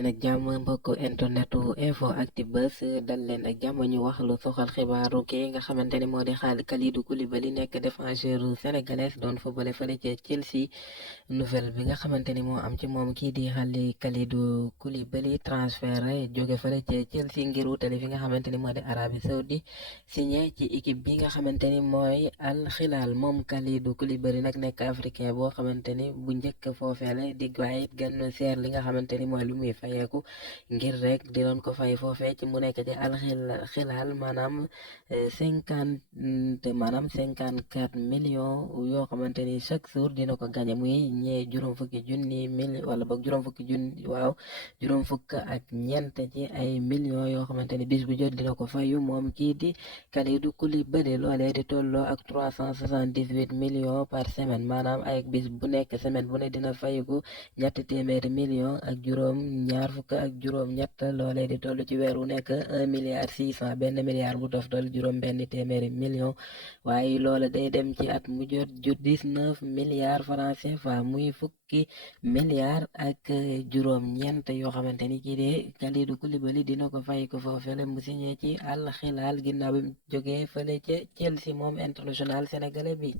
nag jàmm mbokk internetu info actu buzz dal leen ak jàmm ñu wax lu soxal xibaaru ki nga xamante ni moo di Kalidou Koulibaly nekk défenseur sénégalais doon footballeur fële ca Chelsea. Nouvelle bi nga xamante ni moo am ci moom kii di Kalidou Koulibaly transfert jóge fële ca Chelsea ngir wutali fi nga xamante ni moo di Arabie Saoudi signé ci équipe bi nga xamante ni mooy Al Hilal. moom Kalidou Koulibaly nag nekk africain boo xamante ni bu njëkk foofeele di waaye it gën seer li nga xamante ni mooy lu muy fayeeku ngir rek di doon ko fay foofee ci mu nekk ci Al Hilal maanaam 54 millions yoo xamante ni chaque jour dina ko gañe muy ñee juróom fukki junni mil wala boog juróom fukki junni waaw juróom fukk ak ñeent ci ay millions yoo xamante ni bis bu jot dina ko fayu moom kii di Kalidou Koulibaly loolee di tolloo ak 378 millions par semaine maanaam ay bis bu nekk semaine bu ne dina fayiku ñetti téeméeri millions ak juróom ñaar fukk ak juróom ñett loolee di toll ci weer wu nekk 1,6 milliard benn milliard bu toftal juróom benn téeméeri millions waaye loola day dem ci at mu jot ju 19 milliards francs CFA muy fukki milliards ak juróom ñeent yoo xamante ni kii de Kalidou Koulibaly dina ko fay ko foofele mu signé ci Al Hilal ginnaaw bi mu jógee fële ca Chelsea moom international sénégalais bi